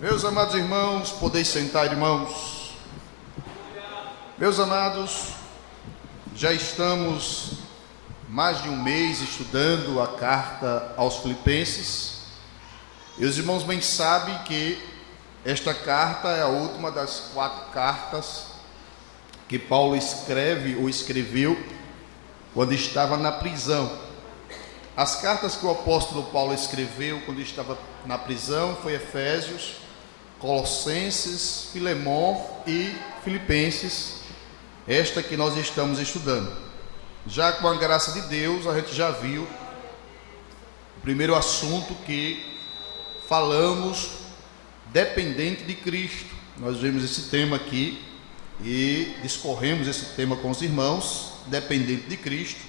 Meus amados irmãos, podeis sentar, irmãos. Meus amados, já estamos mais de um mês estudando a carta aos Filipenses. E os irmãos bem sabem que esta carta é a última das 4 cartas que Paulo escreve ou escreveu quando estava na prisão. As cartas que o apóstolo Paulo escreveu quando estava na prisão foi Efésios, Colossenses, Filemon e Filipenses, esta que nós estamos estudando. Já com a graça de Deus, a gente já viu o primeiro assunto que falamos, dependente de Cristo. Nós vimos esse tema aqui e discorremos esse tema com os irmãos, dependente de Cristo.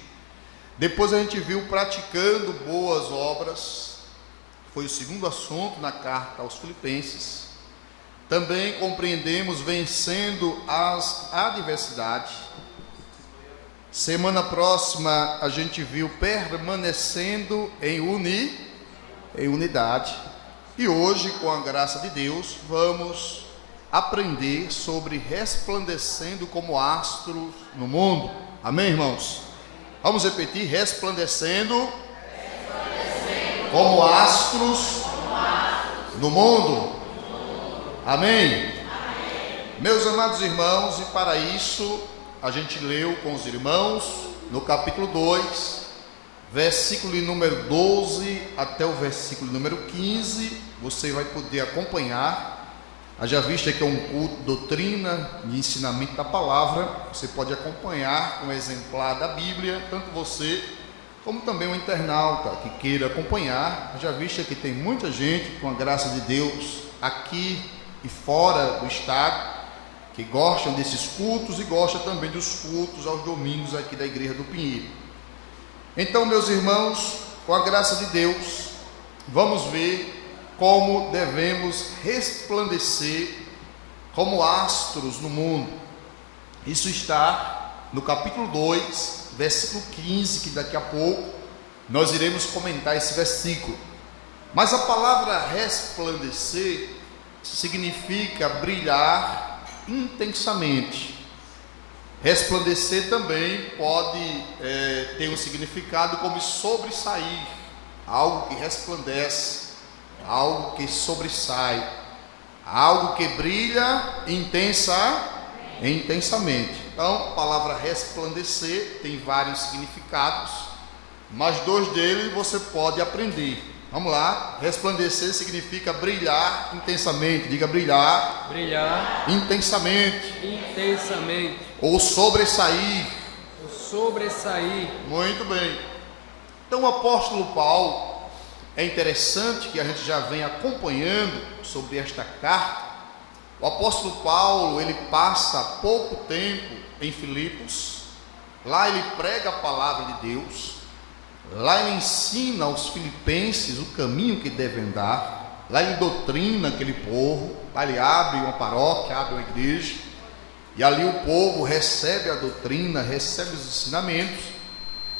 Depois a gente viu praticando boas obras, foi o segundo assunto na carta aos Filipenses. Também compreendemos vencendo as adversidades. Semana próxima a gente viu permanecendo em unidade. E hoje, com a graça de Deus, vamos aprender sobre resplandecendo como astros no mundo. Amém, irmãos? Vamos repetir: resplandecendo como astros no mundo. Amém? Meus amados irmãos, e para isso a gente leu com os irmãos no capítulo 2, versículo número 12 até o versículo número 15. Você vai poder acompanhar. Haja vista que é um culto de doutrina e ensinamento da palavra. Você pode acompanhar com um exemplar da Bíblia, tanto você como também o internauta que queira acompanhar. Haja vista que tem muita gente, com a graça de Deus, aqui e fora do estado, que gostam desses cultos e gostam também dos cultos aos domingos aqui da Igreja do Pinheiro. Então, meus irmãos, com a graça de Deus, vamos ver como devemos resplandecer como astros no mundo. Isso está no capítulo 2, versículo 15, que daqui a pouco nós iremos comentar esse versículo. Mas a palavra resplandecer significa brilhar intensamente. Resplandecer também pode ter um significado como sobressair, algo que resplandece, algo que sobressai, algo que brilha intensamente. Então, a palavra resplandecer tem vários significados, mas 2 deles você pode aprender. Vamos lá, resplandecer significa brilhar intensamente. Diga: brilhar intensamente. Ou sobressair. Muito bem. Então o apóstolo Paulo, é interessante que a gente já vem acompanhando sobre esta carta. O apóstolo Paulo, ele passa pouco tempo em Filipos. Lá ele prega a palavra de Deus. Lá ele ensina aos filipenses o caminho que devem andar. Lá ele doutrina aquele povo. Lá ele abre uma paróquia, abre uma igreja. E ali o povo recebe a doutrina, recebe os ensinamentos.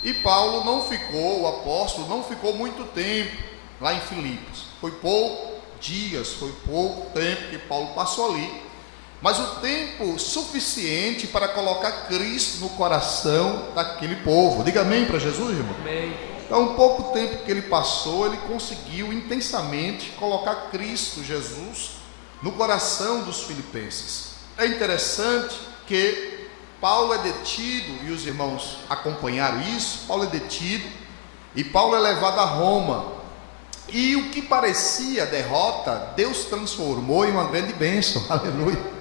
E Paulo não ficou, o apóstolo não ficou muito tempo lá em Filipos. Foi poucos dias, foi pouco tempo que Paulo passou ali. Mas o tempo suficiente para colocar Cristo no coração daquele povo. Diga amém para Jesus, irmão. Amém. Então, um pouco tempo que ele passou, ele conseguiu intensamente colocar Cristo Jesus no coração dos filipenses. É interessante que Paulo é detido, e os irmãos acompanharam isso. Paulo é detido e Paulo é levado a Roma. E o que parecia derrota, Deus transformou em uma grande bênção. Aleluia.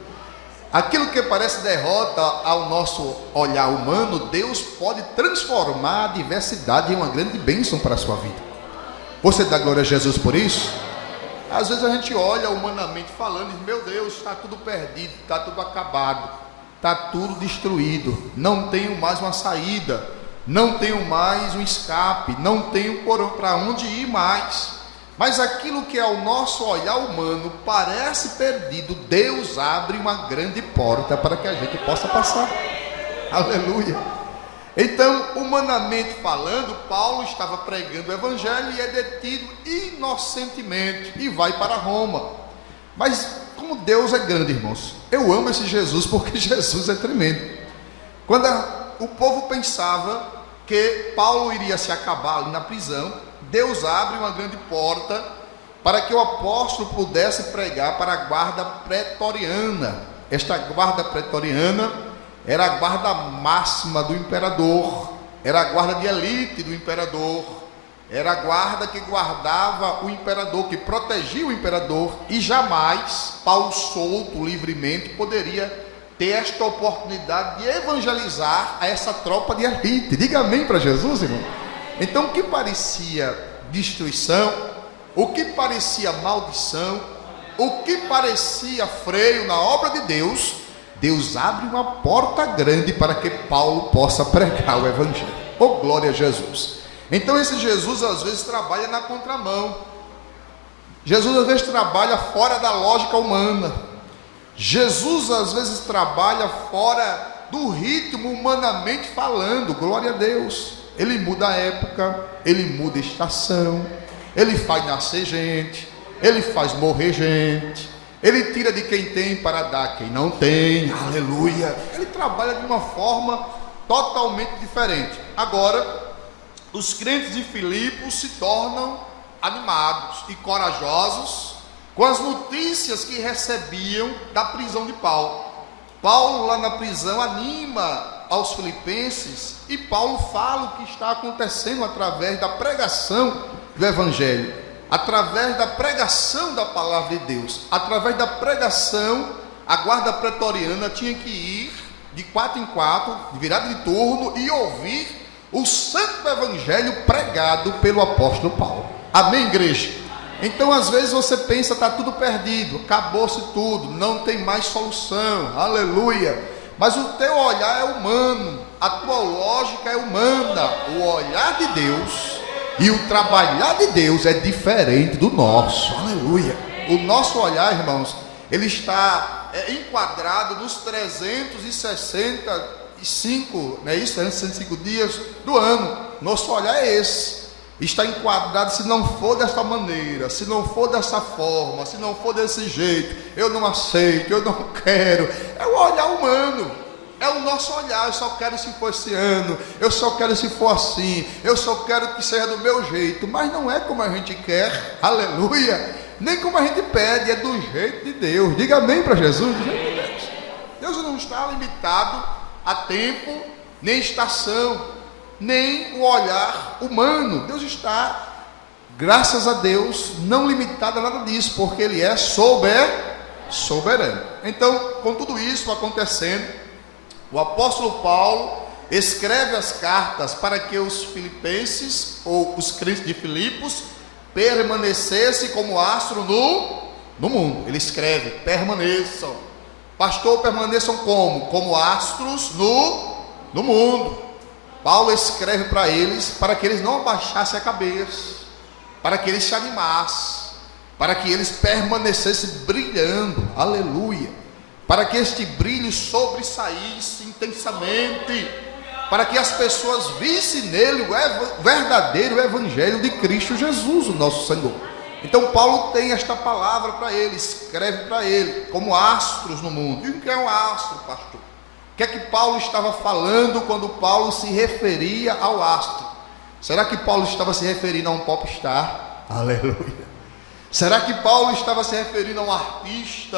Aquilo que parece derrota ao nosso olhar humano, Deus pode transformar a adversidade em uma grande bênção para a sua vida. Você dá glória a Jesus por isso? Às vezes a gente olha humanamente falando e diz: meu Deus, está tudo perdido, está tudo acabado, está tudo destruído, não tenho mais uma saída, não tenho mais um escape, não tenho para onde ir mais. Mas aquilo que ao nosso olhar humano parece perdido, Deus abre uma grande porta para que a gente possa passar. Aleluia. Então, humanamente falando, Paulo estava pregando o evangelho e é detido inocentemente e vai para Roma. Mas como Deus é grande, irmãos, eu amo esse Jesus porque Jesus é tremendo. Quando o povo pensava que Paulo iria se acabar ali na prisão, Deus abre uma grande porta para que o apóstolo pudesse pregar para a guarda pretoriana. Esta guarda pretoriana era a guarda máxima do imperador, era a guarda de elite do imperador, era a guarda que guardava o imperador, que protegia o imperador, e jamais Paulo solto, livremente, poderia ter esta oportunidade de evangelizar a essa tropa de elite. Diga amém para Jesus, irmão. Então, o que parecia destruição, o que parecia maldição, o que parecia freio na obra de Deus, Deus abre uma porta grande para que Paulo possa pregar o evangelho. Oh, glória a Jesus. Então esse Jesus às vezes trabalha na contramão. Jesus às vezes trabalha fora da lógica humana. Jesus às vezes trabalha fora do ritmo humanamente falando. Glória a Deus. Ele muda a época, ele muda a estação, ele faz nascer gente, ele faz morrer gente, ele tira de quem tem para dar a quem não tem. Aleluia. Ele trabalha de uma forma totalmente diferente. Agora, os crentes de Filipos se tornam animados e corajosos com as notícias que recebiam da prisão de Paulo. Paulo lá na prisão anima aos filipenses, e Paulo fala o que está acontecendo através da pregação do evangelho, através da pregação da palavra de Deus, através da pregação. A guarda pretoriana tinha que ir de 4 em 4, de virada de turno, e ouvir o santo evangelho pregado pelo apóstolo Paulo. Amém, igreja? Então às vezes você pensa, está tudo perdido, acabou-se tudo, não tem mais solução, aleluia. Mas o teu olhar é humano, a tua lógica é humana. O olhar de Deus e o trabalhar de Deus é diferente do nosso, aleluia. O nosso olhar, irmãos, ele está enquadrado nos 365, não é isso? 365 dias do ano. Nosso olhar é esse. Está enquadrado. Se não for desta maneira, se não for dessa forma, se não for desse jeito, eu não aceito, eu não quero. É o olhar humano, é o nosso olhar. Eu só quero se for esse ano, eu só quero se for assim, eu só quero que seja do meu jeito. Mas não é como a gente quer, aleluia, nem como a gente pede, é do jeito de Deus. Diga amém para Jesus. Do jeito de Deus. Deus não está limitado a tempo, nem estação, nem o olhar humano. Deus está, graças a Deus, não limitado a nada disso, porque Ele é soberano. Então, com tudo isso acontecendo, o apóstolo Paulo escreve as cartas para que os filipenses, ou os crentes de Filipos, permanecessem como astro no mundo. Ele escreve: permaneçam. Pastor, permaneçam como? Como astros no mundo. Paulo escreve para eles, para que eles não abaixassem a cabeça, para que eles se animassem, para que eles permanecessem brilhando, aleluia, para que este brilho sobressaísse intensamente, para que as pessoas vissem nele o verdadeiro evangelho de Cristo Jesus, o nosso Senhor. Então Paulo tem esta palavra para ele, escreve para ele, como astros no mundo. E o que é um astro, pastor? O que é que Paulo estava falando quando Paulo se referia ao astro? Será que Paulo estava se referindo a um popstar? Aleluia. Será que Paulo estava se referindo a um artista,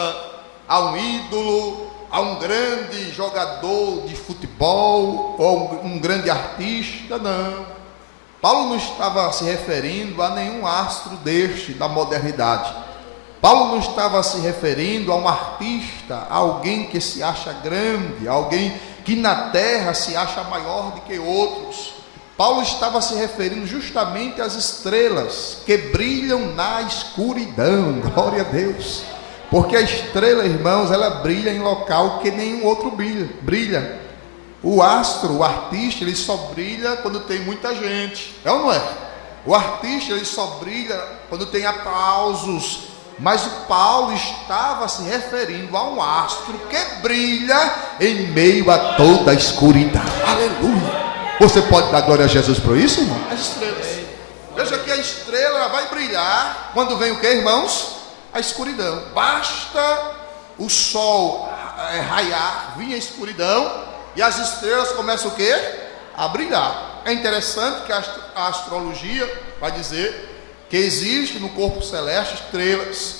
a um ídolo, a um grande jogador de futebol, ou um grande artista? Não. Paulo não estava se referindo a nenhum astro deste da modernidade. Paulo não estava se referindo a um artista, a alguém que se acha grande, a alguém que na terra se acha maior do que outros. Paulo estava se referindo justamente às estrelas que brilham na escuridão. Glória a Deus. Porque a estrela, irmãos, ela brilha em local que nenhum outro brilha. O astro, o artista, ele só brilha quando tem muita gente. É ou não é? O artista, ele só brilha quando tem aplausos. Mas o Paulo estava se referindo a um astro que brilha em meio a toda a escuridão. Aleluia. Você pode dar glória a Jesus por isso, irmão? As estrelas. Veja que a estrela vai brilhar quando vem o que, irmãos? a escuridão. Basta o sol raiar, vinha a escuridão, e as estrelas começam o quê? A brilhar. É interessante que a astrologia vai dizer que existe no corpo celeste estrelas,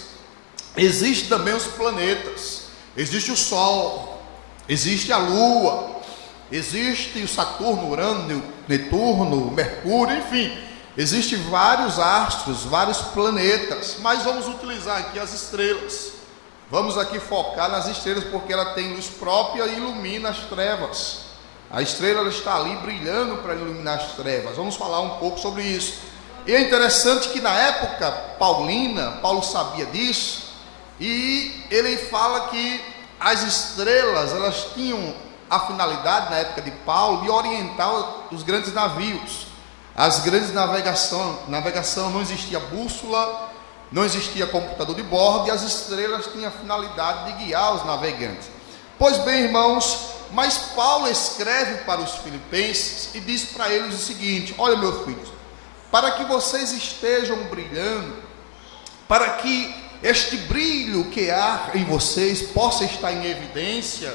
existe também os planetas, existe o Sol, existe a Lua, existe o Saturno, Urano, Netuno, Mercúrio, enfim, existem vários astros, vários planetas, mas vamos utilizar aqui as estrelas. Vamos aqui focar nas estrelas, porque ela tem luz própria e ilumina as trevas. A estrela ela está ali brilhando para iluminar as trevas. Vamos falar um pouco sobre isso. E é interessante que na época paulina, Paulo sabia disso, e ele fala que as estrelas, elas tinham a finalidade, na época de Paulo, de orientar os grandes navios. As grandes navegação não existia bússola, não existia computador de bordo, e as estrelas tinham a finalidade de guiar os navegantes. Pois bem, irmãos, mas Paulo escreve para os filipenses e diz para eles o seguinte: olha, meus filhos, para que vocês estejam brilhando, para que este brilho que há em vocês possa estar em evidência,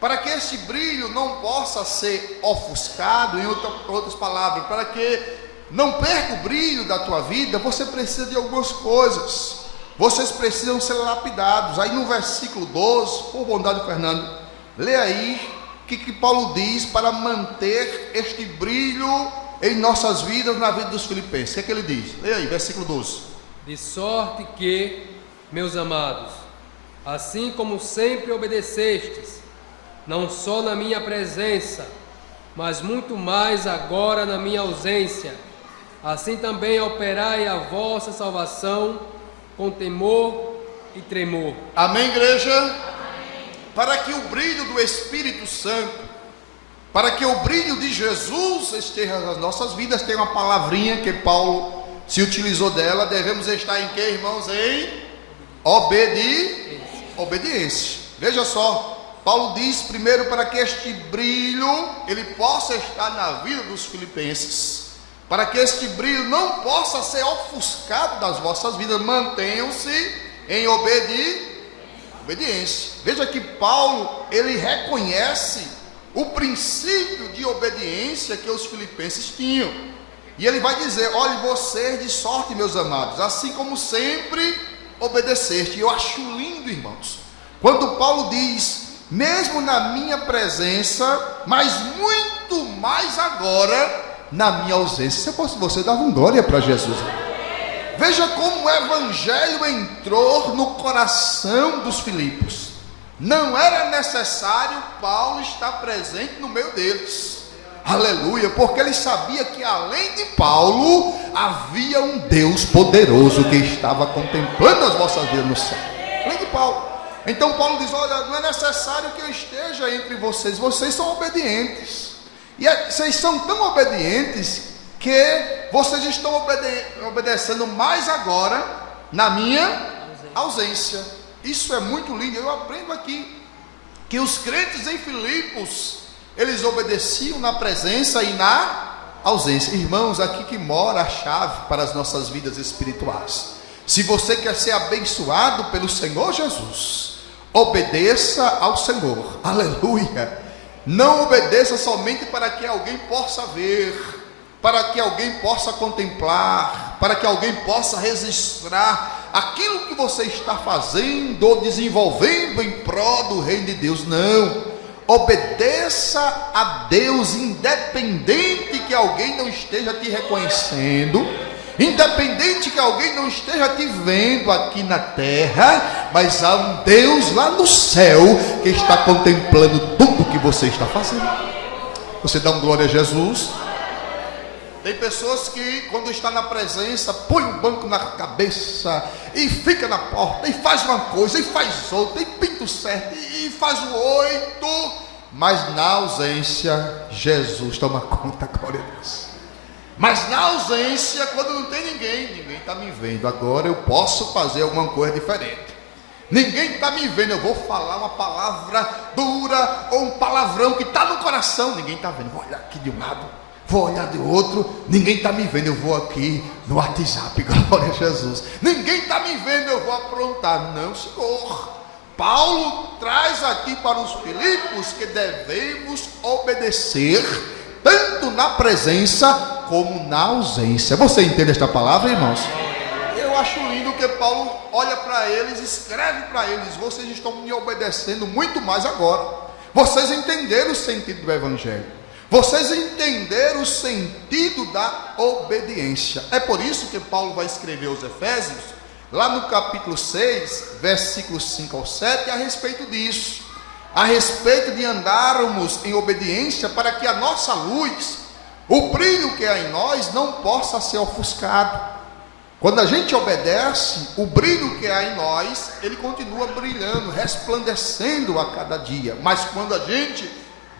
para que este brilho não possa ser ofuscado, em outras palavras, para que não perca o brilho da tua vida, você precisa de algumas coisas, vocês precisam ser lapidados. Aí no versículo 12, por bondade, Fernando, lê aí o que Paulo diz para manter este brilho em nossas vidas, na vida dos filipenses. O que ele diz? Lê aí, versículo 12. De sorte que, meus amados, assim como sempre obedecestes, não só na minha presença, mas muito mais agora na minha ausência, assim também operai a vossa salvação com temor e tremor. Amém, igreja? Amém. Para que o brilho do Espírito Santo, para que o brilho de Jesus esteja nas nossas vidas, tem uma palavrinha que Paulo se utilizou dela, devemos estar em que, irmãos? Em obediência. Veja só, Paulo diz primeiro para que este brilho ele possa estar na vida dos filipenses, para que este brilho não possa ser ofuscado das vossas vidas, mantenham-se em obediência. Veja que Paulo ele reconhece o princípio de obediência que os filipenses tinham, e ele vai dizer: olhe, vocês de sorte, meus amados, assim como sempre obedeceste. Eu acho lindo, irmãos, quando Paulo diz: mesmo na minha presença, mas muito mais agora na minha ausência. Se fosse você, dava um glória para Jesus. Veja como o evangelho entrou no coração dos filipos. Não era necessário Paulo estar presente no meio deles, aleluia, porque ele sabia que além de Paulo havia um Deus poderoso que estava contemplando as vossas vidas no céu, além de Paulo. Então Paulo diz: olha, não é necessário que eu esteja entre vocês, vocês são obedientes, e vocês são tão obedientes que vocês estão obedecendo mais agora na minha ausência. Isso é muito lindo. Eu aprendo aqui que os crentes em Filipos, eles obedeciam na presença e na ausência. Irmãos, aqui que mora a chave para as nossas vidas espirituais. Se você quer ser abençoado pelo Senhor Jesus, obedeça ao Senhor, aleluia. Não obedeça somente para que alguém possa ver, para que alguém possa contemplar, para que alguém possa registrar aquilo que você está fazendo ou desenvolvendo em prol do reino de Deus. Não, obedeça a Deus, independente que alguém não esteja te reconhecendo, independente que alguém não esteja te vendo aqui na terra, mas há um Deus lá no céu que está contemplando tudo que você está fazendo. Você dá um glória a Jesus. Tem pessoas que quando está na presença, põe um banco na cabeça e fica na porta e faz uma coisa e faz outra e pinta o certo e faz o 8, mas na ausência Jesus toma conta, glória a Deus. Mas na ausência, quando não tem ninguém está me vendo, agora eu posso fazer alguma coisa diferente. Ninguém está me vendo, eu vou falar uma palavra dura ou um palavrão que está no coração, ninguém está vendo, vou olhar aqui de um lado, vou olhar de outro, ninguém está me vendo, eu vou aqui no WhatsApp, glória a Jesus. Ninguém está me vendo, eu vou aprontar. Não, Senhor. Paulo traz aqui para os Filipos que devemos obedecer tanto na presença como na ausência. Você entende esta palavra, irmãos? Eu acho lindo que Paulo olha para eles, escreve para eles: vocês estão me obedecendo muito mais agora. Vocês entenderam o sentido do Evangelho. Vocês entenderam o sentido da obediência. É por isso que Paulo vai escrever aos Efésios, lá no capítulo 6, versículos 5 ao 7, a respeito disso. A respeito de andarmos em obediência para que a nossa luz, o brilho que há em nós, não possa ser ofuscado. Quando a gente obedece, o brilho que há em nós, ele continua brilhando, resplandecendo a cada dia. Mas quando a gente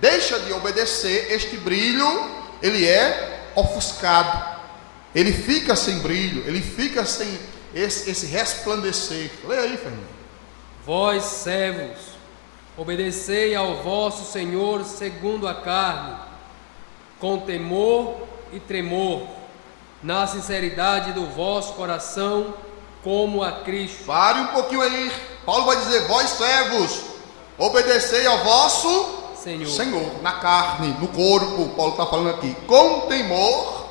deixa de obedecer, este brilho, ele é ofuscado. Ele fica sem brilho, ele fica sem esse resplandecer. Leia aí, Fernando. Vós, servos, obedecei ao vosso Senhor segundo a carne, com temor e tremor, na sinceridade do vosso coração, como a Cristo. Pare um pouquinho aí. Paulo vai dizer: vós, servos, obedecei ao vosso Senhor, na carne, no corpo. Paulo está falando aqui, com temor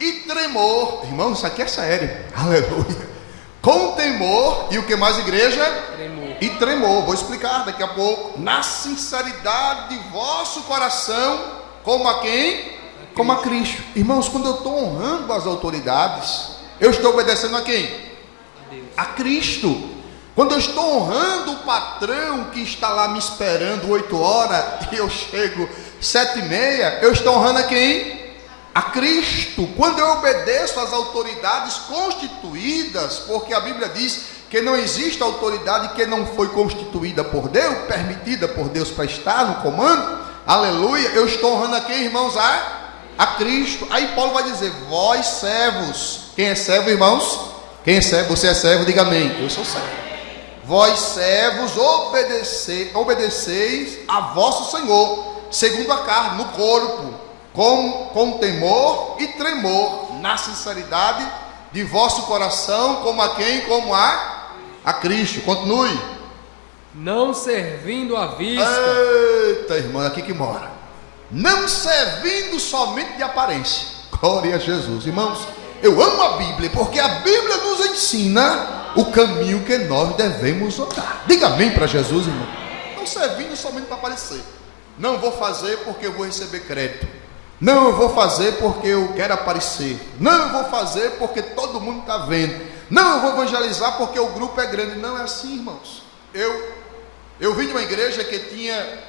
e tremor. Irmão, isso aqui é sério. Aleluia. Com temor e o que mais, igreja? Tremor. E tremor. Vou explicar daqui a pouco. Na sinceridade de vosso coração, como a quem? Como a Cristo. Irmãos, quando eu estou honrando as autoridades, eu estou obedecendo a quem? A Deus. A Cristo. Quando eu estou honrando o patrão que está lá me esperando 8 horas e eu chego 7h30, eu estou honrando a quem? A Cristo. Quando eu obedeço às autoridades constituídas, porque a Bíblia diz que não existe autoridade que não foi constituída por Deus, permitida por Deus para estar no comando, aleluia, eu estou honrando a quem, irmãos? A Cristo. Aí Paulo vai dizer: vós, servos. Quem é servo, irmãos? Quem é servo? Você é servo? Diga amém. Eu sou servo. Vós, servos, obedeceis a vosso Senhor, segundo a carne, no corpo, com temor e tremor, na sinceridade de vosso coração, como a quem? Como a Cristo. Continue. Não servindo à vista. Eita, irmão, aqui que mora. Não servindo somente de aparência. Glória a Jesus. Irmãos, eu amo a Bíblia, porque a Bíblia nos ensina o caminho que nós devemos andar. Diga amém para Jesus, irmão. Não servindo somente para aparecer. Não vou fazer porque eu vou receber crédito. Não, eu vou fazer porque eu quero aparecer. Não, eu vou fazer porque todo mundo está vendo. Não, eu vou evangelizar porque o grupo é grande. Não é assim, irmãos. Eu vim de uma igreja que tinha,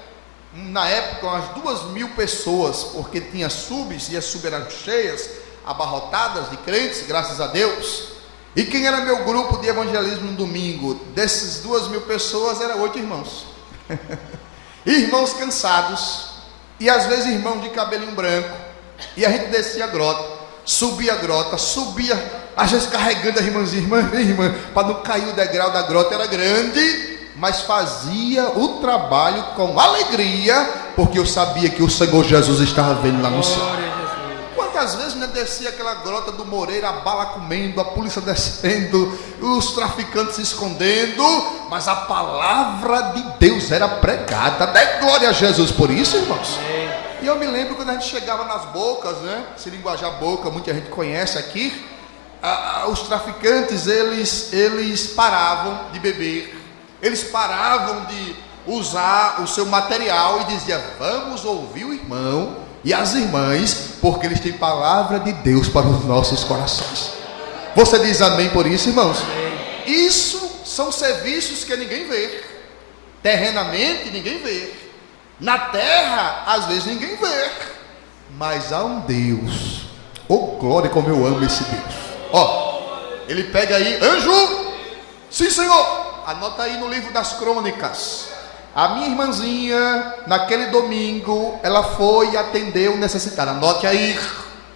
na época, umas 2.000 pessoas, porque tinha subs e as subs eram cheias, abarrotadas de crentes, graças a Deus. E quem era meu grupo de evangelismo no domingo? Dessas 2.000 pessoas, eram 8 irmãos. Irmãos cansados, e às vezes irmão de cabelinho branco. E a gente descia a grota, subia, às vezes carregando as irmãs, para não cair o degrau da grota. Era grande, mas fazia o trabalho com alegria, porque eu sabia que o Senhor Jesus estava vendo lá no céu. Quantas vezes descia aquela grota do Moreira, a bala comendo, a polícia descendo, os traficantes se escondendo, mas a palavra de Deus era pregada. Dê glória a Jesus por isso, irmãos. E eu me lembro quando a gente chegava nas bocas, se linguajar boca, muita gente conhece aqui, os traficantes, eles paravam de beber, eles paravam de usar o seu material e diziam: vamos ouvir o irmão e as irmãs, porque eles têm palavra de Deus para os nossos corações. Você diz amém por isso, irmãos? Isso são serviços que ninguém vê. Terrenamente ninguém vê. Na terra, às vezes ninguém vê. Mas há um Deus. Oh, glória, como eu amo esse Deus. Ele pega aí, anjo. Sim, Senhor. Anota aí no livro das crônicas. A minha irmãzinha, naquele domingo, ela foi e atendeu o necessitado. Anote aí.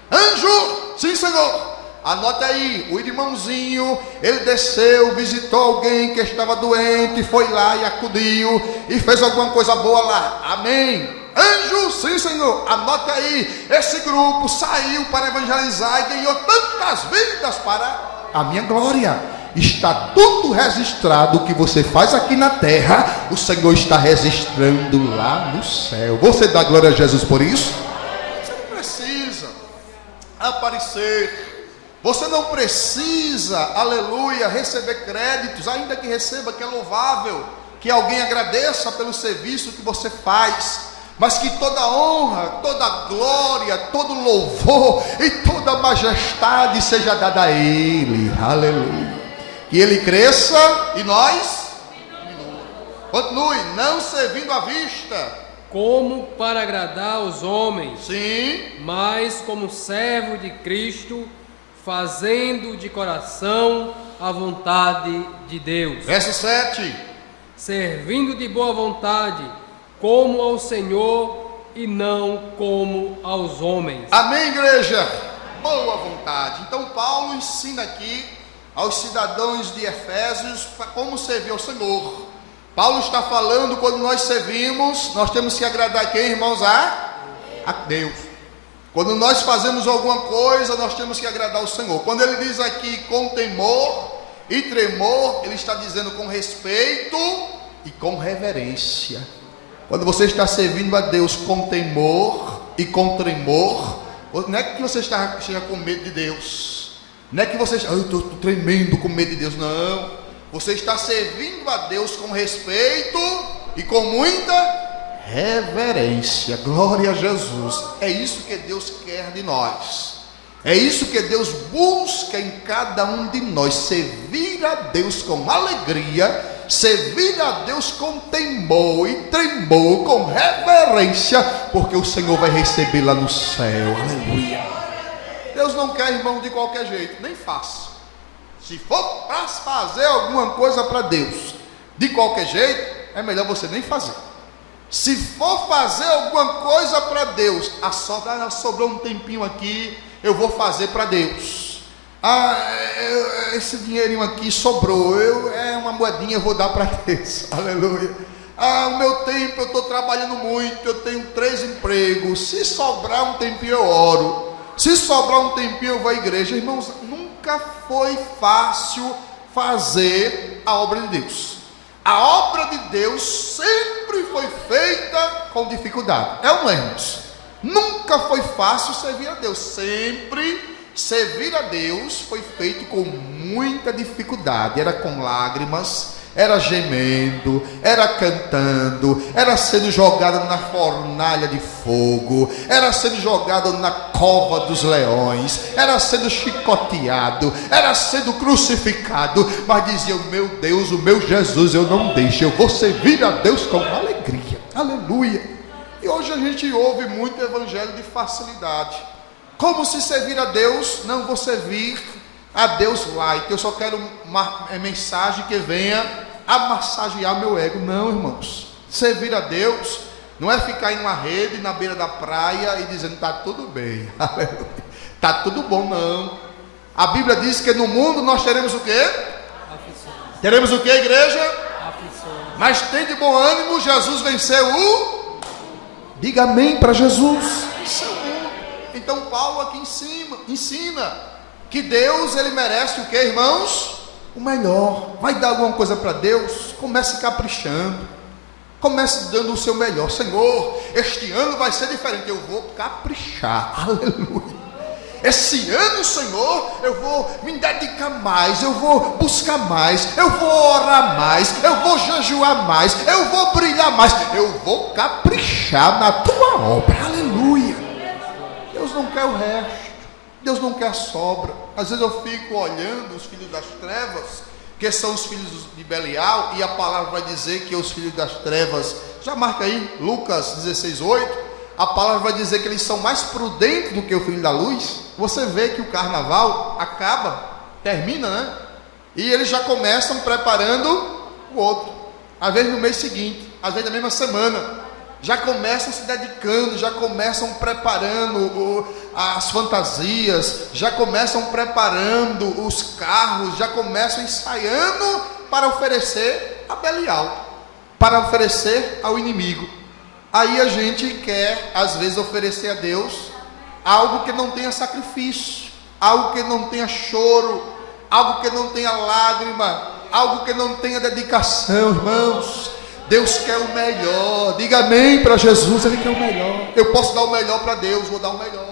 Anjo, sim, Senhor. Anote aí. O irmãozinho, ele desceu, visitou alguém que estava doente, foi lá e acudiu e fez alguma coisa boa lá. Amém. Anjo, sim, Senhor. Anote aí, esse grupo saiu para evangelizar e ganhou tantas vidas para a minha glória. Está tudo registrado. O que você faz aqui na terra, o Senhor está registrando lá no céu. Você dá glória a Jesus por isso? Você não precisa aparecer. Você não precisa, aleluia, receber créditos, ainda que receba, que é louvável, que alguém agradeça pelo serviço que você faz, mas que toda honra, toda glória, todo louvor e toda majestade seja dada a Ele, aleluia. Que Ele cresça e nós continue, não servindo à vista, como para agradar aos homens, sim, mas como servo de Cristo, fazendo de coração a vontade de Deus. Verso 7. Servindo de boa vontade, como ao Senhor e não como aos homens. Amém, igreja? Boa vontade. Então Paulo ensina aqui aos cidadãos de Efésios como servir ao Senhor. Paulo está falando, quando nós servimos, nós temos que agradar quem, irmãos? A Deus. Quando nós fazemos alguma coisa, nós temos que agradar o Senhor. Quando ele diz aqui com temor e tremor, ele está dizendo com respeito e com reverência. Quando você está servindo a Deus com temor e com tremor, não é que você esteja com medo de Deus, não é que você eu estou tremendo com medo de Deus, não. Você está servindo a Deus com respeito e com muita reverência. Glória a Jesus. É isso que Deus quer de nós. É isso que Deus busca em cada um de nós. Servir a Deus com alegria, servir a Deus com temor e tremor, com reverência, porque o Senhor vai receber lá no céu. Aleluia. Deus não quer, irmão, de qualquer jeito, nem faça. Se for para fazer alguma coisa para Deus de qualquer jeito, é melhor você nem fazer. Se for fazer alguma coisa para Deus, sobrou um tempinho aqui, eu vou fazer para Deus. Esse dinheirinho aqui sobrou, é uma moedinha, eu vou dar para Deus. Aleluia. O meu tempo, eu estou trabalhando muito, eu tenho 3 empregos. Se sobrar um tempinho, eu oro. Se sobrar um tempinho, eu vou à igreja. Irmãos, nunca foi fácil fazer a obra de Deus. A obra de Deus sempre foi feita com dificuldade. É um erro. Nunca foi fácil servir a Deus. Sempre servir a Deus foi feito com muita dificuldade. Era com lágrimas, era gemendo, era cantando, era sendo jogado na fornalha de fogo, era sendo jogado na cova dos leões, era sendo chicoteado, era sendo crucificado, mas dizia: o meu Deus, o meu Jesus, eu não deixo, eu vou servir a Deus com alegria. Aleluia. E hoje a gente ouve muito evangelho de facilidade, como se servir a Deus, não vou servir a Deus light, eu só quero uma mensagem que venha a massagear meu ego. Não, irmãos, servir a Deus não é ficar em uma rede na beira da praia e dizendo: está tudo bem, está tudo bom. Não, a Bíblia diz que no mundo nós teremos o quê? Aflições. Teremos o quê, igreja? Aflições. Mas tem de bom ânimo, Jesus venceu o... Diga amém para Jesus. Venceu o mundo. Então Paulo aqui ensina que Deus, ele merece o quê, irmãos? O melhor. Vai dar alguma coisa para Deus? Comece caprichando, comece dando o seu melhor. Senhor, este ano vai ser diferente, eu vou caprichar. Aleluia. Esse ano, Senhor, eu vou me dedicar mais, eu vou buscar mais, eu vou orar mais, eu vou jejuar mais, eu vou brilhar mais, eu vou caprichar na tua obra. Aleluia. Deus não quer o resto, Deus não quer a sobra. Às vezes eu fico olhando os filhos das trevas, que são os filhos de Belial, e a palavra vai dizer que os filhos das trevas, já marca aí, Lucas 16:8, a palavra vai dizer que eles são mais prudentes do que o filho da luz. Você vê que o carnaval acaba, termina, né? E eles já começam preparando o outro, às vezes no mês seguinte, às vezes na mesma semana. Já começam se dedicando, já começam preparando as fantasias, já começam preparando os carros, já começam ensaiando para oferecer a Belial, para oferecer ao inimigo. Aí a gente quer, às vezes, oferecer a Deus algo que não tenha sacrifício, algo que não tenha choro, algo que não tenha lágrima, algo que não tenha dedicação, irmãos. Deus quer o melhor. Diga amém para Jesus, Ele quer o melhor. Eu posso dar o melhor para Deus, vou dar o melhor.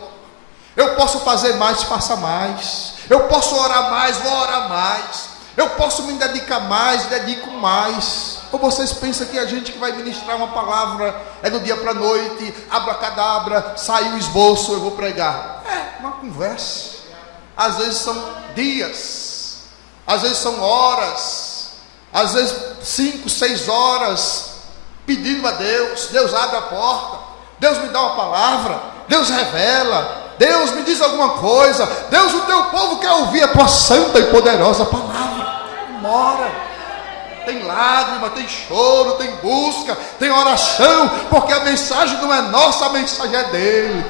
Eu posso fazer mais, faça mais. Eu posso orar mais, vou orar mais. Eu posso me dedicar mais, dedico mais. Ou vocês pensam que a gente que vai ministrar uma palavra é do dia para a noite, abracadabra, sai o esboço, eu vou pregar? É uma conversa. Às vezes são dias, às vezes são horas, às vezes 5, 6 horas, pedindo a Deus. Deus abre a porta, Deus me dá uma palavra, Deus revela, Deus me diz alguma coisa. Deus, o teu povo quer ouvir a tua santa e poderosa palavra. Mora. Tem lágrima, tem choro, tem busca, tem oração, porque a mensagem não é nossa, a mensagem é dele.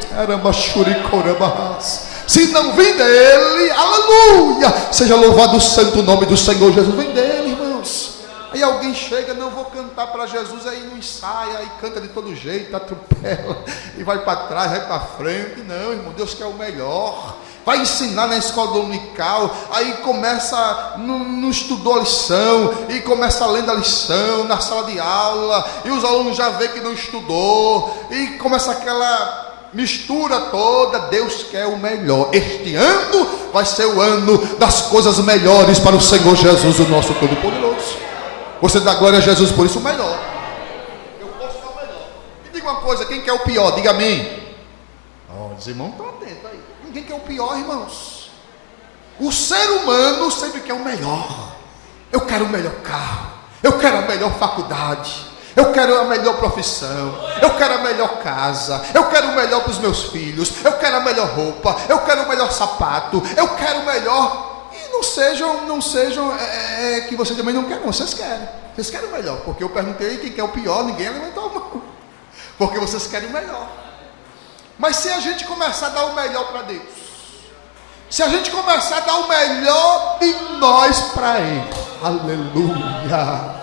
Se não vem dele, aleluia, seja louvado o santo nome do Senhor Jesus. Vem dele, irmãos. Aí alguém chega, não vou cantar para Jesus, aí não ensaia, aí canta de todo jeito, atropela, e vai para trás, vai para frente. Não, irmão, Deus quer o melhor. Vai ensinar na escola dominical, aí começa, não estudou a lição, e começa lendo a lição na sala de aula, e os alunos já vê que não estudou, e começa aquela mistura toda. Deus quer o melhor. Este ano vai ser o ano das coisas melhores para o Senhor Jesus, o nosso Todo-Poderoso. Você dá glória a Jesus por isso, o melhor. Eu posso dar o melhor. Me diga uma coisa, quem quer o pior? Diga amém. Os irmãos estão atentos aí. Ninguém quer o pior, irmãos. O ser humano sempre quer o melhor. Eu quero o melhor carro, eu quero a melhor faculdade, eu quero a melhor profissão, eu quero a melhor casa, eu quero o melhor para os meus filhos, eu quero a melhor roupa, eu quero o melhor sapato, eu quero o melhor. E não sejam que vocês também não querem, vocês querem o melhor. Porque eu perguntei quem quer o pior, ninguém levantou a mão, porque vocês querem o melhor. Mas se a gente começar a dar o melhor para Deus, se a gente começar a dar o melhor de nós para Ele, aleluia,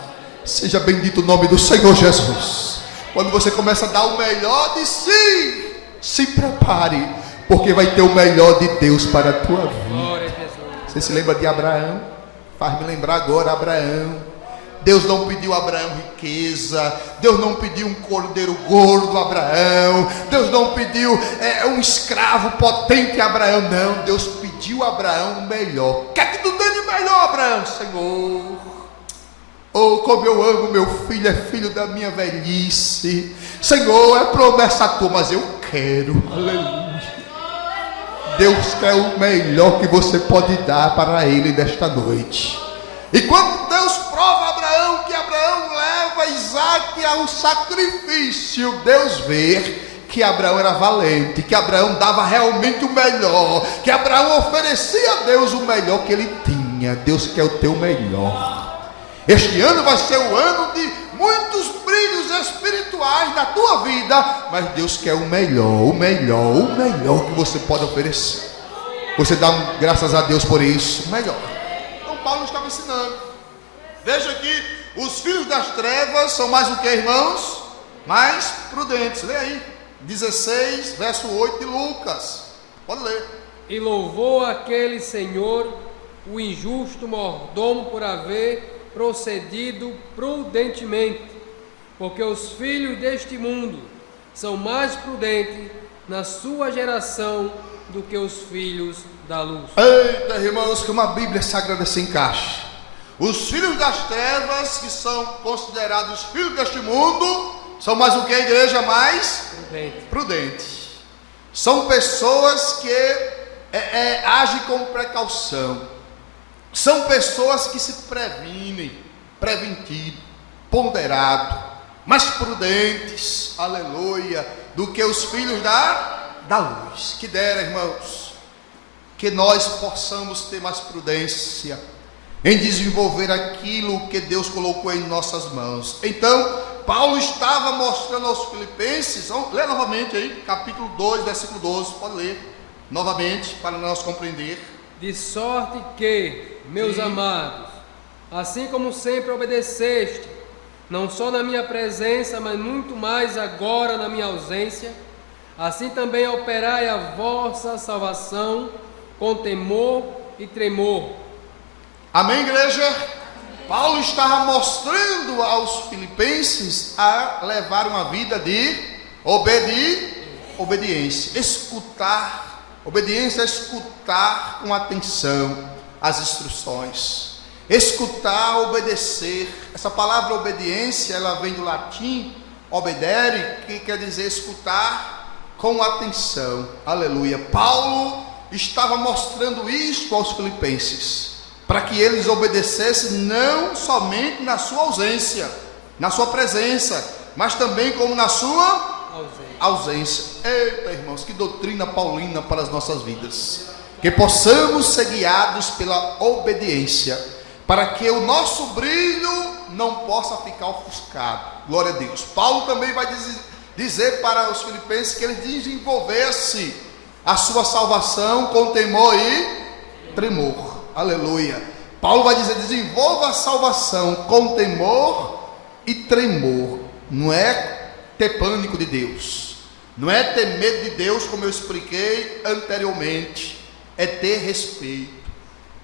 seja bendito o nome do Senhor Jesus. Quando você começa a dar o melhor de si, se prepare, porque vai ter o melhor de Deus para a tua vida. Você se lembra de Abraão? Faz-me lembrar agora, Abraão. Deus não pediu a Abraão riqueza, Deus não pediu um cordeiro gordo a Abraão, Deus não pediu um escravo potente a Abraão, não. Deus pediu a Abraão o melhor. O que é que tu tem de melhor, Abraão? Senhor, oh, como eu amo meu filho, é filho da minha velhice. Senhor, é promessa tua, mas eu quero, aleluia. Deus quer o melhor que você pode dar para ele desta noite. E quando Deus prova Abraão, que Abraão leva Isaque ao sacrifício, Deus vê que Abraão era valente, que Abraão dava realmente o melhor, que Abraão oferecia a Deus o melhor que ele tinha. Deus quer o teu melhor. Este ano vai ser o ano de muitos brilhos espirituais na tua vida, mas Deus quer o melhor que você pode oferecer. Você dá graças a Deus por isso, o melhor. Paulo estava ensinando. Veja que os filhos das trevas são mais o que, irmãos? Mais prudentes. Lê aí, 16, verso 8 de Lucas. Pode ler. E louvou aquele senhor o injusto mordomo por haver procedido prudentemente, porque os filhos deste mundo são mais prudentes na sua geração do que os filhos da luz. Eita, irmãos, que uma Bíblia sagrada se encaixa. Os filhos das trevas, que são considerados filhos deste mundo, são mais o que, a igreja? Mais prudente. São pessoas que agem com precaução. São pessoas que se previnem, preventivo, ponderado, mais prudentes, aleluia, do que os filhos da luz. Que dera, irmãos, que nós possamos ter mais prudência em desenvolver aquilo que Deus colocou em nossas mãos. Então, Paulo estava mostrando aos filipenses, vamos ler novamente aí, capítulo 2, versículo 12, pode ler novamente, para nós compreender. De sorte que, meus amados, assim como sempre obedeceste, não só na minha presença, mas muito mais agora na minha ausência. Assim também operai a vossa salvação com temor e tremor. Amém, igreja? Paulo estava mostrando aos filipenses a levar uma vida de obediência. Escutar. Obediência é escutar com atenção as instruções. Escutar, obedecer. Essa palavra obediência, ela vem do latim obedere, que quer dizer escutar com atenção. Aleluia. Paulo estava mostrando isto aos filipenses, para que eles obedecessem não somente na sua ausência, na sua presença, mas também como na sua ausência. Eita, irmãos, que doutrina paulina para as nossas vidas. Que possamos ser guiados pela obediência, para que o nosso brilho não possa ficar ofuscado. Glória a Deus. Paulo também vai dizer para os filipenses que eles desenvolvessem a sua salvação com temor e tremor. Aleluia. Paulo vai dizer: desenvolva a salvação com temor e tremor. Não é ter pânico de Deus, não é ter medo de Deus, como eu expliquei anteriormente. É ter respeito,